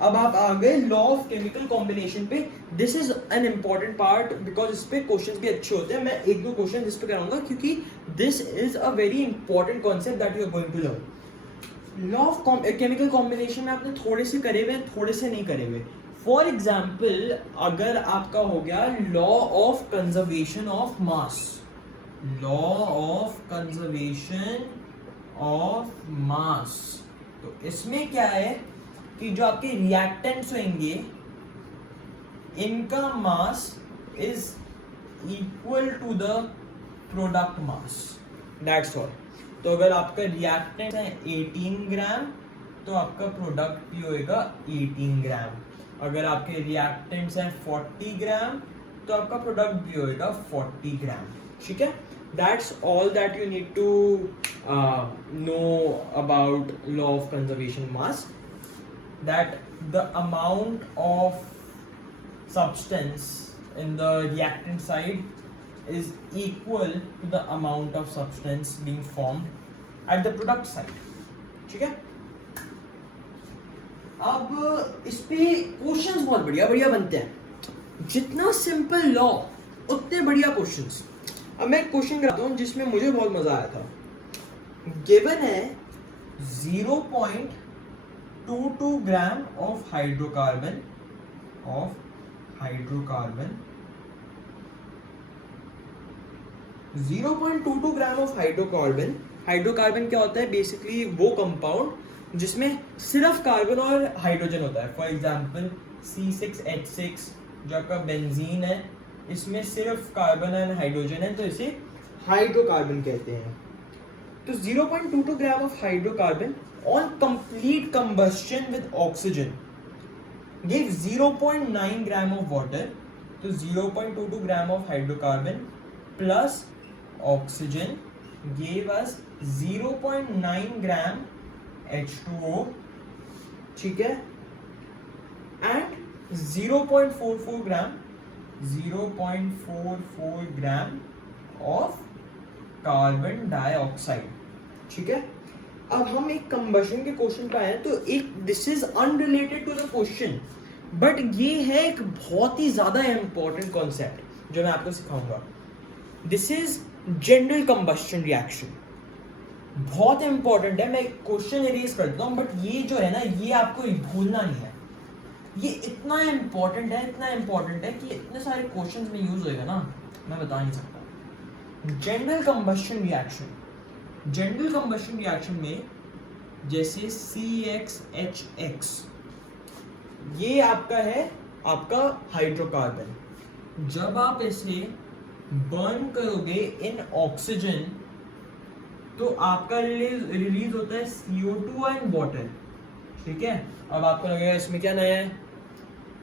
अब आप आ गए लॉ ऑफ केमिकल कॉम्बिनेशन पे. This is an important part because इस पे क्वेश्चंस भी अच्छे होते हैं. मैं एक दो क्वेश्चन इस पे कराऊंगा क्योंकि this is a very important concept that you are going to learn. Law of chemical combination में आपने थोड़े से करे हुए, थोड़े से नहीं करे हुए. फॉर एग्जाम्पल अगर आपका हो गया law of conservation of mass, law of conservation of mass, तो इसमें क्या है कि जो आपके रिएक्टेंट्स होंगे इनका mass is equal to the product mass. That's all. तो अगर आपका रिएक्टेंट है 18 ग्राम तो आपका प्रोडक्ट भी होएगा 18 ग्राम. अगर आपके रिएक्टेंट्स हैं 40 ग्राम तो आपका प्रोडक्ट भी होएगा 40 ग्राम. ठीक है. That's all that you need to know about law of conservation mass. That the amount of substance in the reactant side is equal to the amount of substance being formed at the product side. ठीक है. अब इस पे questions बहुत बढ़िया बढ़िया बनते हैं. जितना सिंपल लॉ उतने बढ़िया क्वेश्चंस. अब मैं एक क्वेश्चन कराता हूँ जिसमें मुझे बहुत मजा आया था. गिवन है 0.22 gram of hydrocarbon 0.22 gram of hydrocarbon. Hydrocarbon क्या होता है? बेसिकली वो कंपाउंड जिसमें सिर्फ कार्बन और हाइड्रोजन होता है. फॉर एग्जांपल C6H6 जो आपका बेंजीन है, इसमें सिर्फ कार्बन एंड हाइड्रोजन है तो इसे हाइड्रोकार्बन कहते हैं. तो 0.22 gram of hydrocarbon on complete combustion with oxygen gave 0.9 gram of water. तो 0.22 gram of hydrocarbon plus oxygen gave us 0.9 gram H2O. ठीक है. and 0.44 gram of carbon dioxide. ठीक है. अब हम एक कंबशन के क्वेश्चन पे आए तो एक this is unrelated to the question but ये है एक बहुत ही ज्यादा इंपॉर्टेंट कॉन्सेप्ट जो मैं आपको सिखाऊंगा. This is general combustion reaction. बहुत इंपॉर्टेंट है. मैं क्वेश्चन एरेज करता हूँ बट ये जो है ना ये आपको भूलना नहीं है. ये इतना इंपॉर्टेंट है कि इतने सारे क्वेश्चंस में यूज होएगा ना मैं बता नहीं सकता. General combustion reaction. General combustion reaction में जैसे CXHX ये आपका है आपका हाइड्रोकार्बन. जब आप इसे बर्न करोगे इन ऑक्सीजन तो आपका रिलीज होता है CO2 एंड वाटर. ठीक है. अब आपको लगेगा इसमें क्या नया है?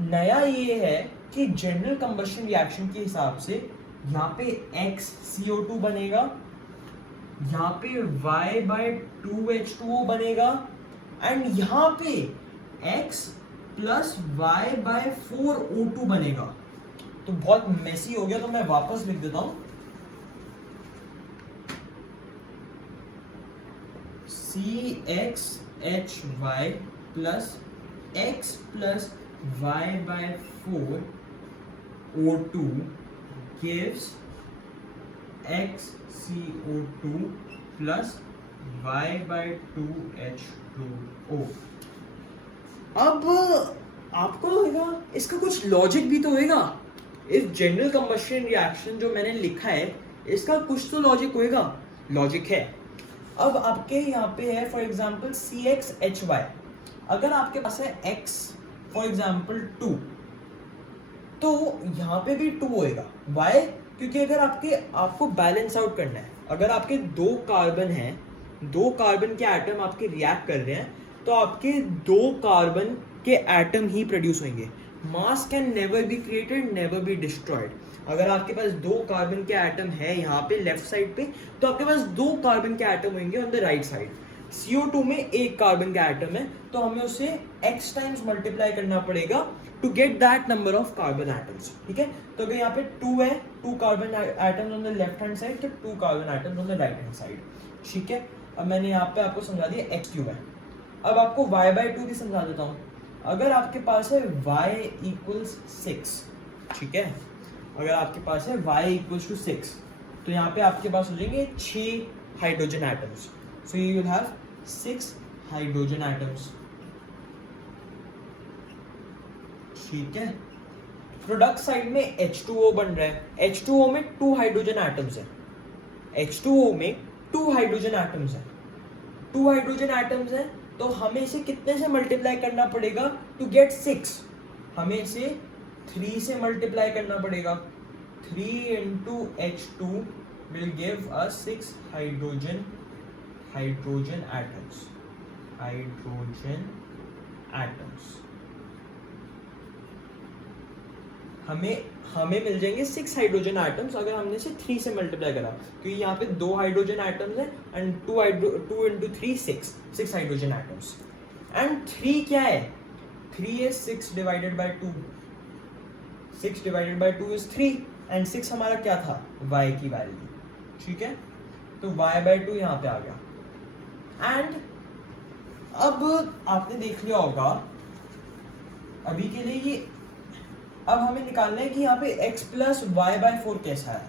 नया ये है कि जनरल कंबशन रिएक्शन के हिसाब से यहाँ पे X CO2 बनेगा, यहाँ पे Y/2H2O बनेगा एंड यहाँ पे X + Y/4O2 बनेगा. तो बहुत मेसी हो गया तो मैं वापस लिख देता हूँ. CXHY + X + Y/4O2 gives XCO2 plus Y/2H2O. अब आपको होगा इसका कुछ लॉजिक भी तो होगा. इस जनरल कंबशन रिएक्शन जो मैंने लिखा है इसका कुछ तो लॉजिक होगा. लॉजिक है. अब आपके यहाँ पे है फॉर एग्जांपल CXHY. अगर आपके पास है X फॉर एग्जांपल 2 तो यहाँ पे भी 2 होएगा. वाई? क्योंकि अगर आपको बैलेंस आउट करना है. अगर आपके 2 कार्बन हैं, 2 कार्बन के एटम आपके रिएक्ट कर रहे हैं तो आपके 2 कार्बन के एटम ही प्रोड्यूस होंगे. मास can never be created, never be destroyed. अगर आपके पास 2 कार्बन के एटम है यहाँ पे लेफ्ट साइड पे तो आपके पास 2 कार्बन के एटम होंगे on the right side. CO2 में 1 कार्बन का एटम है तो हमें उसे x टाइम्स मल्टीप्लाई करना पड़ेगा to get that number of carbon atoms. ठीक है. तो अगर यहाँ पे 2 है, 2 carbon atoms on the left hand side तो 2 carbon atoms on the right hand side. ठीक है. अब मैंने यहाँ पे आपको समझा दिया X क्यूब है. अब आपको Y/2 भी समझा देता हूँ. अगर आपके पास है y इक्वल्स 6, ठीक है, अगर आपके पास है y इक्वल्स टू 6, तो यहाँ पे आपके पास हो जाएंगे 6 hydrogen atoms. So you will have 6 hydrogen atoms. ठीक है, प्रोडक्ट साइड में H2O बन रहा है. H2O में 2 हाइड्रोजन एटम्स है. H2O में 2 हाइड्रोजन एटम्स है. 2 हाइड्रोजन एटम्स है, तो हमें इसे कितने से मल्टीप्लाई करना पड़ेगा टू गेट 6? हमें इसे 3 से मल्टीप्लाई करना पड़ेगा. 3 into H2 will give us 6 hydrogen atoms. हमें मिल जाएंगे 6 हाइड्रोजन एटम्स अगर हमने इसे 3 से मल्टीप्लाई करा, क्योंकि यहाँ पे 2 हाइड्रोजन एटम्स है and 2 into 3 6 hydrogen atoms. And 3 क्या है? 3 is 6 divided by 2. 6 divided by 2 is 3 and 6 हमारा क्या था? y की वैल्यू. ठीक है, तो y/2 यहाँ पे आ गया. एंड अब आपने देख लिया होगा अभी के लिए ये, अब हमें निकालना है कि यहाँ पे x प्लस y/4 कैसा है.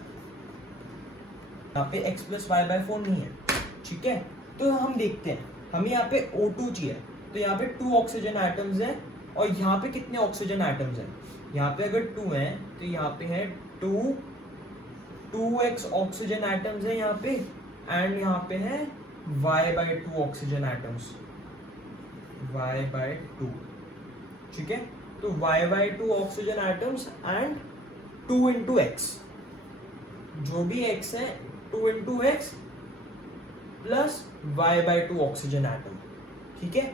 यहाँ पे x प्लस y/4 नहीं है. ठीक है, तो हम देखते हैं. हमें यहाँ पे O2 चाहिए, तो यहाँ पे 2 ऑक्सीजन एटम्स हैं. और यहाँ पे कितने ऑक्सीजन एटम्स हैं? यहाँ पे अगर 2 हैं तो यहाँ पे है 2x ऑक्सीजन एटम्स है यहाँ पे. एंड यहाँ पे है y/2 ऑक्सीजन एटम्स. y/2. ठीक है, तो y/2 oxygen atoms and 2 into x, जो भी x है 2 into x plus y/2 oxygen atom. ठीक है,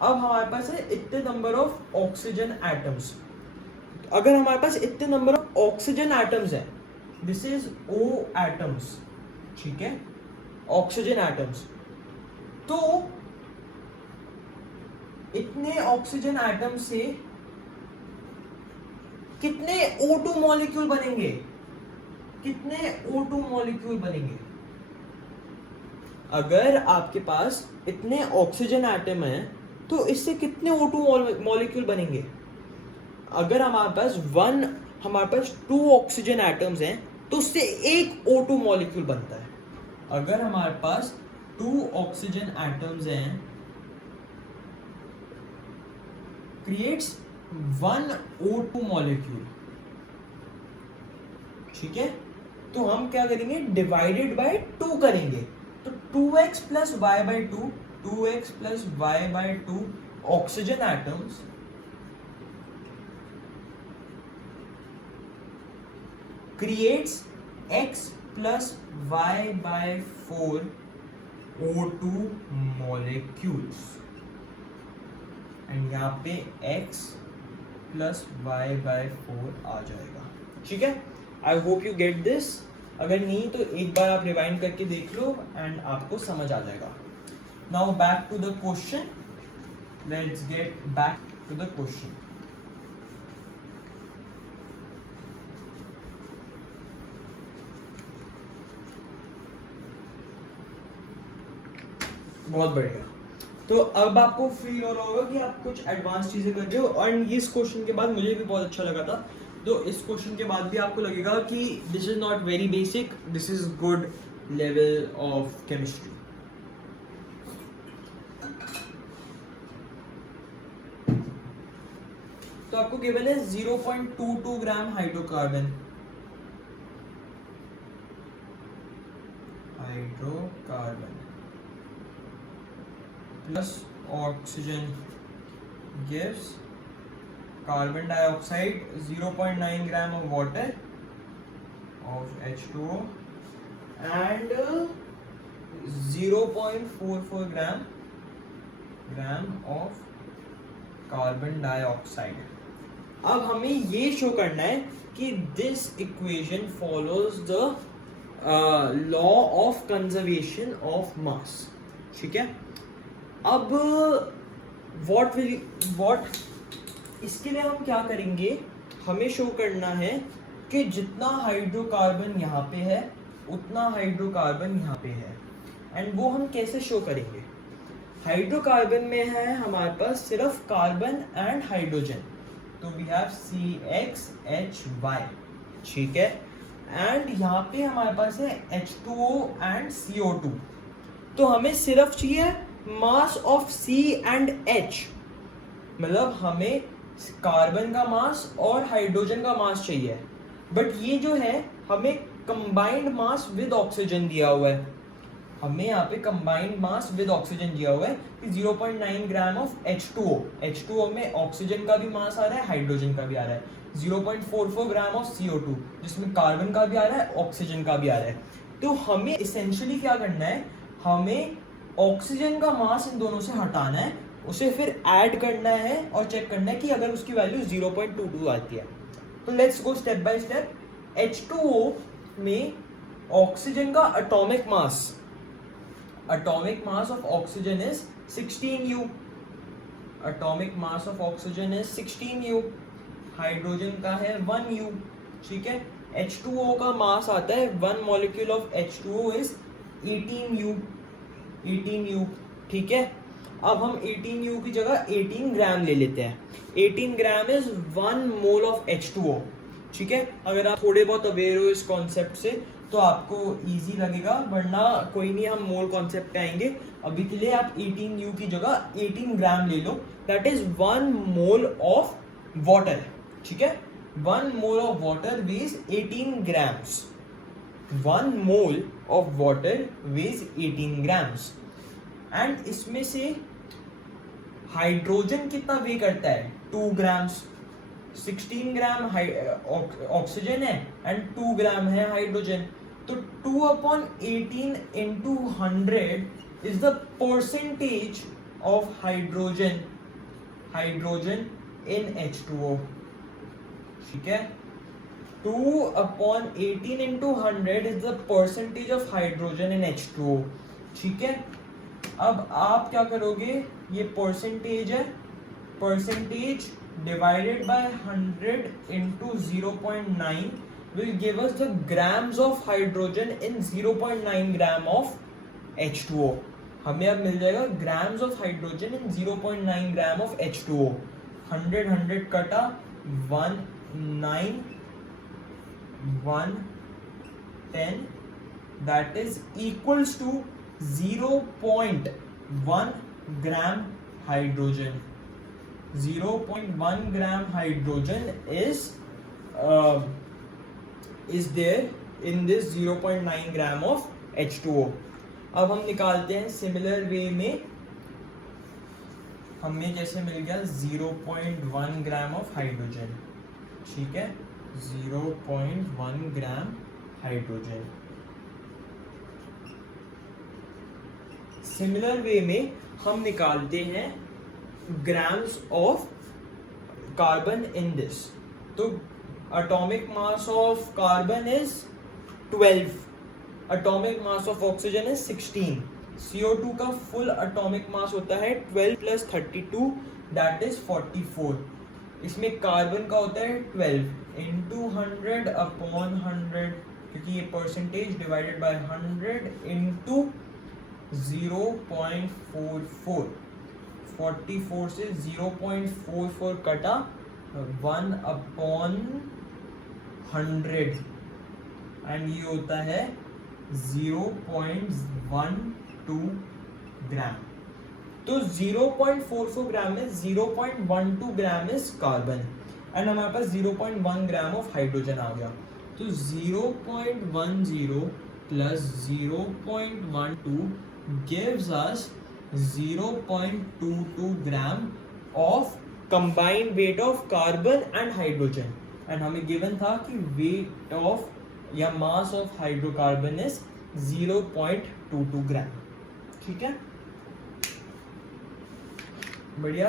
अब हमारे पास है इतने नंबर ऑफ ऑक्सीजन एटम्स. अगर हमारे पास इतने नंबर ऑफ ऑक्सीजन एटम्स है, दिस इज O एटम्स. ठीक है, ऑक्सीजन एटम्स. तो इतने ऑक्सीजन एटम से कितने O2 मॉलिक्यूल बनेंगे? कितने O2 मॉलिक्यूल बनेंगे? अगर आपके पास इतने ऑक्सीजन एटम हैं तो इससे कितने O2 मॉलिक्यूल बनेंगे? अगर हमारे पास 2 ऑक्सीजन एटम्स हैं तो उससे एक O2 मॉलिक्यूल बनता है. अगर हमारे पास 2 ऑक्सीजन एटम्स हैं, creates 1 O2 मॉलिक्यूल. ठीक है, तो हम क्या करेंगे? डिवाइडेड बाय 2 करेंगे. तो 2x plus y/2, 2x plus y/2 oxygen atoms creates x plus y/4 O2 molecules. And यहाँ पे x प्लस y/4 आ जाएगा. ठीक है, I hope you get this. अगर नहीं तो एक बार आप रिवाइंड करके देख लो एंड आपको समझ आ जाएगा. Now back to the question. Let's get back to the question. बहुत बढ़िया. तो अब आपको फील हो रहा होगा कि आप कुछ एडवांस चीजें कर रहे हो. और इस क्वेश्चन के बाद मुझे भी बहुत अच्छा लगा था. तो इस क्वेश्चन के बाद भी आपको लगेगा कि this is not very basic, this is good level of chemistry. तो आपको गिवन है 0.22 ग्राम hydrocarbon plus oxygen gives carbon dioxide 0.9 gram of water of H2O and 0.44 gram of carbon dioxide. अब हमें ये शो करना है कि this equation follows the law of conservation of mass. ठीक है, अब व्हाट इसके लिए हम क्या करेंगे? हमें शो करना है कि जितना हाइड्रोकार्बन यहाँ पे है उतना हाइड्रोकार्बन यहाँ पे है. एंड वो हम कैसे शो करेंगे? हाइड्रोकार्बन में है हमारे पास सिर्फ कार्बन एंड हाइड्रोजन, तो वी हैव CXHY, ठीक है। एंड यहाँ पे हमारे पास है H2O एंड CO2, तो हमें सिर्फ चाहिए mass of C and H, मतलब हमें कार्बन का मास और हाइड्रोजन का मास चाहिए, बट ये जो है हमें कंबाइंड मास विद ऑक्सीजन दिया हुआ है, हमें यहाँ पे कंबाइंड मास विद ऑक्सीजन दिया हुआ है कि 0.9 ग्राम ऑफ H2O में ऑक्सीजन का भी मास आ रहा है, हाइड्रोजन का भी आ रहा है, 0.44 ग्राम ऑफ CO2 जिसमें कार्बन का भी आ रहा है, ऑक्सीजन का भी आ रहा है। तो हमें इसेंशियली क्या करना है, हमें ऑक्सीजन का मास इन दोनों से हटाना है, उसे फिर ऐड करना है और चेक करना है कि अगर उसकी वैल्यू 0.22 आती है। तो let's go step by step. H2O में ऑक्सीजन का atomic mass of oxygen is 16U, atomic mass of oxygen is 16U, hydrogen का है 1U, ठीक है। H2O का मास आता है 1 molecule of H2O is 18U, ठीक है। अब हम 18U की जगह 18 ग्राम ले लेते हैं, 18 gram is 1 mole of H2O, ठीक है। अगर आप थोड़े बहुत अवेयर हो इस कॉन्सेप्ट से तो आपको इजी लगेगा, वरना कोई नहीं, हम मोल कॉन्सेप्ट पे आएंगे। अभी के लिए आप 18U की जगह 18 ग्राम ले लो, that is 1 mole of water, ठीक है। 1 mole of water weighs 18 grams, 1 mole of water weighs 18 grams. And इसमें से हाइड्रोजन कितना वे करता है, 2 ग्राम्स, 16 ग्राम ऑक्सीजन है एंड 2 ग्राम है हाइड्रोजन, तो 2/18 into 100 is the percentage of hydrogen in H2O, ठीक है। 2/18 into 100 is the percentage of hydrogen in H2O, ठीक है। अब आप क्या करोगे, ये परसेंटेज है, percentage divided by 100 into 0.9 will give us the grams of hydrogen in 0.9 gram of H2O। हमें अब मिल जाएगा grams of hydrogen in 0.9 gram of H2O। 100 कटा 1 9 1 10, that is equals to 0.1 gram hydrogen। 0.1 gram hydrogen is there in this 0.9 gram of H2O। अब हम निकालते हैं similar way में, हमें जैसे मिल गया 0.1 ग्राम ऑफ हाइड्रोजन, ठीक है, 0.1 ग्राम हाइड्रोजन। सिमिलर वे में हम निकालते हैं grams of carbon in this, तो atomic mass of carbon is 12, atomic mass of oxygen is 16, CO2 का full atomic mass होता है 12 plus 32 that is 44, इसमें कार्बन का होता है 12 into 100 upon 100, क्योंकि ये percentage divided by 100 into 0.44, 44 से 0.44 कटा 1/100 एंड ये होता है 0.12 ग्राम। तो 0.44 ग्राम में 0.12 ग्राम इज कार्बन एंड हमारे पास 0.1 ग्राम ऑफ हाइड्रोजन आ गया। तो 0.10 plus 0.12 gives us 0.22 gram of combined weight of carbon and hydrogen, and हमें given था कि weight of या mass of hydrocarbon is 0.22 gram, ठीक है, बढ़िया।